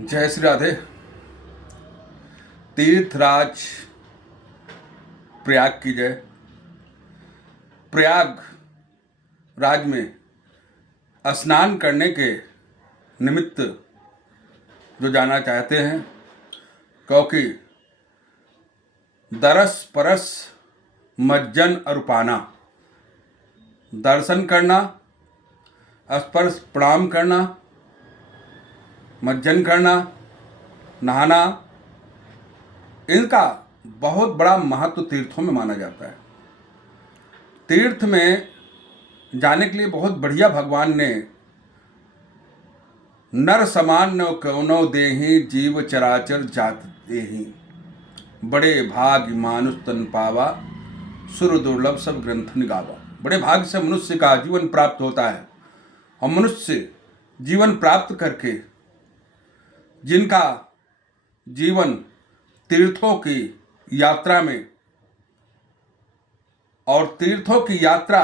जय श्री राधे। तीर्थराज प्रयाग की जय। प्रयाग राज में स्नान करने के निमित्त जो जाना चाहते हैं, क्योंकि दरस परस मज्जन अरुपाना, दर्शन करना, स्पर्श प्रणाम करना, मज्जन करना, नहाना, इनका बहुत बड़ा महत्व तीर्थों में माना जाता है। तीर्थ में जाने के लिए बहुत बढ़िया भगवान ने नर समान न कौनो देहि जीव चराचर जात देहि, बड़े भाग मानुष तन पावा सुर दुर्लभ सब ग्रंथ निगावा। बड़े भाग से मनुष्य का जीवन प्राप्त होता है, और मनुष्य जीवन प्राप्त करके जिनका जीवन तीर्थों की यात्रा में, और तीर्थों की यात्रा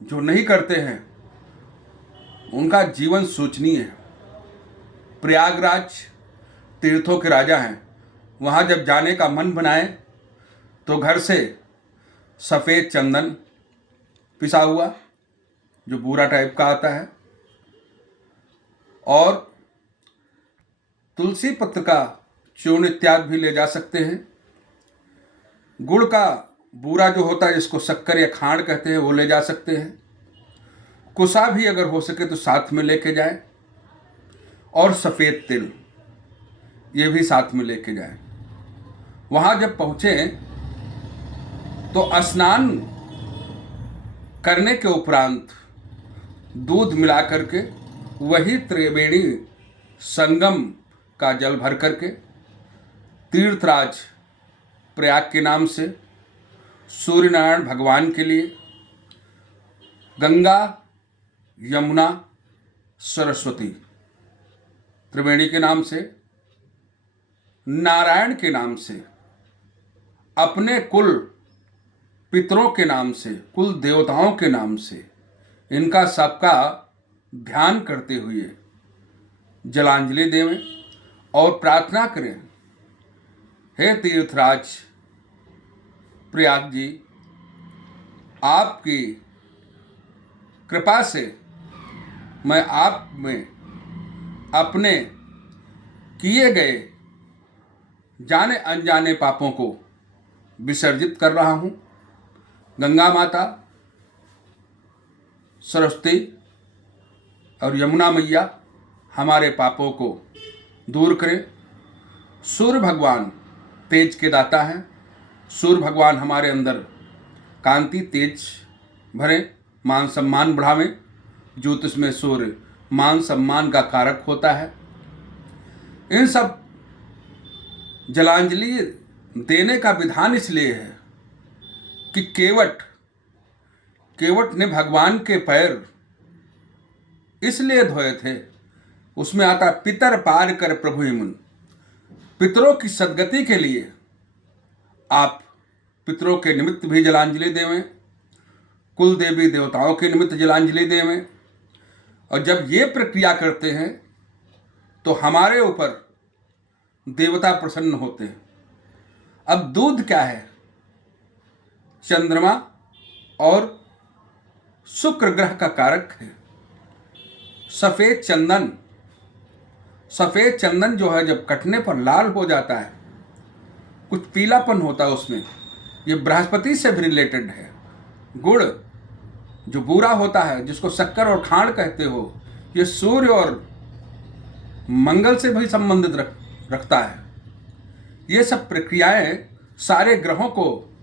जो नहीं करते हैं उनका जीवन शोचनीय है। प्रयागराज तीर्थों के राजा हैं। वहाँ जब जाने का मन बनाए तो घर से सफ़ेद चंदन पिसा हुआ, जो बूरा टाइप का आता है, और तुलसी पत्र का चूर्ण इत्यादि भी ले जा सकते हैं। गुड़ का बूरा जो होता है, जिसको शक्कर या खांड कहते हैं, वो ले जा सकते हैं। कुसा भी अगर हो सके तो साथ में लेके जाएं, और सफ़ेद तिल ये भी साथ में लेके जाएं। वहाँ जब पहुँचे तो स्नान करने के उपरांत दूध मिला करके वही त्रिवेणी संगम का जल भर करके तीर्थराज प्रयाग के नाम से सूर्य नारायण भगवान के लिए गंगा, यमुना, सरस्वती त्रिवेणी के नाम से, नारायण के नाम से, अपने कुल पितरों के नाम से, कुल देवताओं के नाम से, इनका सबका ध्यान करते हुए जलांजलि देवें और प्रार्थना करें, हे तीर्थराज प्रयाग जी, आपकी कृपा से मैं आप में अपने किए गए जाने अनजाने पापों को विसर्जित कर रहा हूँ। गंगा माता, सरस्वती और यमुना मैया हमारे पापों को दूर करें। सूर्य भगवान तेज के दाता हैं। सूर्य भगवान हमारे अंदर कांति तेज भरें, मान सम्मान बढ़ावें। ज्योतिष में सूर्य मान सम्मान का कारक होता है। इन सब जलांजलि देने का विधान इसलिए है कि केवट ने भगवान के पैर इसलिए धोए थे, उसमें आता पितर पार कर प्रभु मुन। पितरों की सद्गति के लिए आप पितरों के निमित्त भी जलांजलि देवें, कुल देवी देवताओं के निमित्त जलांजलि देवें। और जब ये प्रक्रिया करते हैं तो हमारे ऊपर देवता प्रसन्न होते हैं। अब दूध क्या है? चंद्रमा और शुक्र ग्रह का कारक है। सफ़ेद चंदन जो है, जब कटने पर लाल हो जाता है, कुछ पीलापन होता है उसमें, ये बृहस्पति से भी रिलेटेड है। गुड़ जो बूरा होता है, जिसको शक्कर और खांड कहते हो, ये सूर्य और मंगल से भी संबंधित रखता है। ये सब प्रक्रियाएं सारे ग्रहों को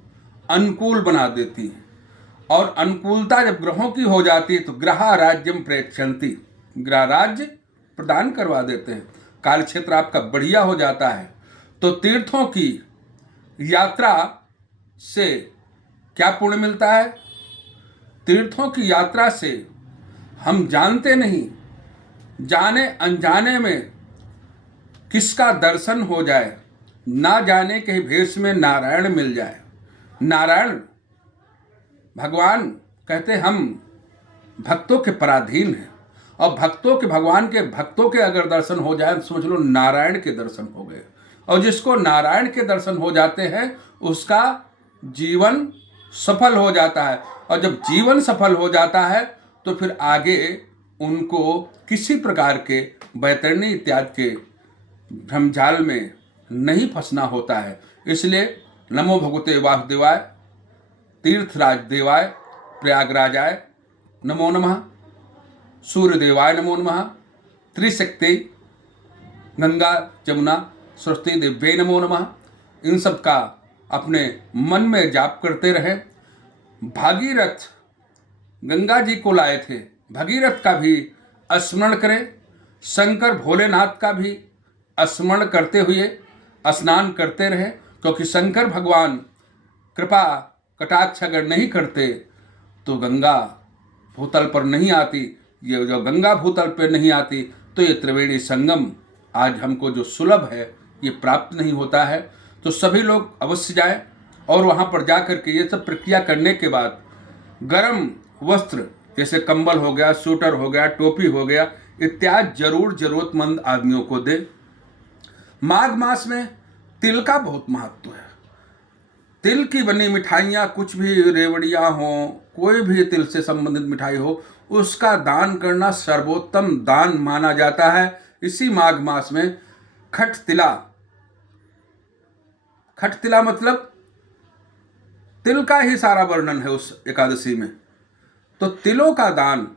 अनुकूल बना देती हैं, और अनुकूलता जब ग्रहों की हो जाती है तो ग्रह राज्यम प्रेक्षन्ति, ग्रह राज्य प्रदान करवा देते हैं। कार्यक्षेत्र आपका बढ़िया हो जाता है। तो तीर्थों की यात्रा से क्या पुण्य मिलता है? तीर्थों की यात्रा से हम जानते नहीं, जाने अनजाने में किसका दर्शन हो जाए, ना जाने के भेष में नारायण मिल जाए। नारायण भगवान कहते हम भक्तों के पराधीन हैं, और भक्तों के, भगवान के भक्तों के अगर दर्शन हो जाए तो समझ लो नारायण के दर्शन हो गए। और जिसको नारायण के दर्शन हो जाते हैं उसका जीवन सफल हो जाता है। और जब जीवन सफल हो जाता है तो फिर आगे उनको किसी प्रकार के बैतरणी इत्यादि के भ्रमजाल में नहीं फंसना होता है। इसलिए नमो भगवते वासुदेवाय, तीर्थराज देवाय, प्रयागराजाय नमो नमः, सूर्य देवाय नमो नमः, त्रिशक्ति गंगा जमुना सरस्वती देव्यै नमो नमः, इन सब का अपने मन में जाप करते रहें। भागीरथ गंगा जी को लाए थे, भगीरथ का भी स्मरण करें। शंकर भोलेनाथ का भी स्मरण करते हुए स्नान करते रहें, क्योंकि शंकर भगवान कृपा कटाक्ष अगर नहीं करते तो गंगा भूतल पर नहीं आती। ये जो गंगा भूतल पर नहीं आती तो ये त्रिवेणी संगम आज हमको जो सुलभ है ये प्राप्त नहीं होता है। तो सभी लोग अवश्य जाएं और वहाँ पर जा कर के ये सब प्रक्रिया करने के बाद गर्म वस्त्र जैसे कंबल हो गया, स्वेटर हो गया, टोपी हो गया इत्यादि जरूर जरूरतमंद आदमियों को दे। माघ मास में तिल का बहुत महत्व है। तिल की बनी मिठाइयाँ, कुछ भी रेवड़ियाँ हों, कोई भी तिल से संबंधित मिठाई हो, उसका दान करना सर्वोत्तम दान माना जाता है। इसी माघ मास में खट तिला मतलब तिल का ही सारा वर्णन है उस एकादशी में। तो तिलों का दान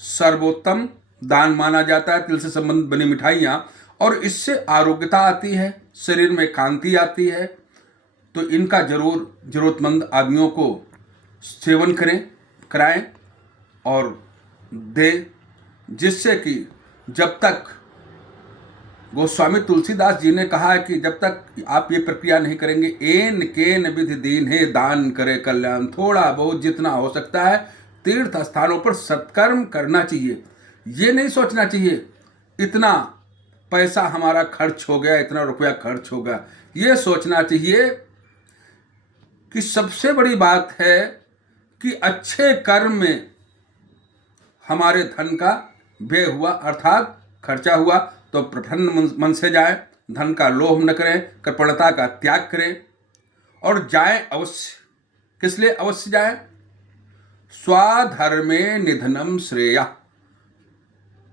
सर्वोत्तम दान माना जाता है, तिल से संबंधित बनी मिठाइयाँ, और इससे आरोग्यता आती है, शरीर में कांति आती है। तो इनका जरूर जरूरतमंद आदमियों को सेवन कराएं और दें, जिससे कि जब तक गोस्वामी तुलसीदास जी ने कहा है कि जब तक आप ये प्रक्रिया नहीं करेंगे, एन केन विधि दीन है दान करे कल्याण, थोड़ा बहुत जितना हो सकता है तीर्थ स्थानों पर सत्कर्म करना चाहिए। ये नहीं सोचना चाहिए इतना पैसा हमारा खर्च हो गया, इतना रुपया खर्च होगा। ये सोचना चाहिए कि सबसे बड़ी बात है कि अच्छे कर्म में हमारे धन का व्यय हुआ, अर्थात खर्चा हुआ, तो प्रसन्न मन से जाएं, धन का लोभ न करें, कृपणता का त्याग करें और जाएं अवश्य। किस लिए अवश्य जाएं? स्वाधर्मे निधनम श्रेया,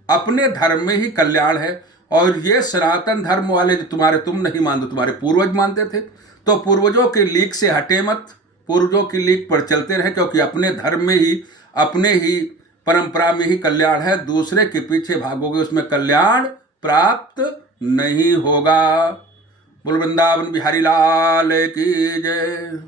अपने धर्म में ही कल्याण है। और ये सनातन धर्म वाले जो तुम नहीं मानते, तुम्हारे पूर्वज मानते थे, तो पूर्वजों की लीक से हटे मत, पूर्वजों की लीक पर चलते रहे, क्योंकि अपने धर्म में ही, अपने ही परंपरा में ही कल्याण है। दूसरे के पीछे भागोगे उसमें कल्याण प्राप्त नहीं होगा। बोल वृंदावन बिहारी लाल की जय।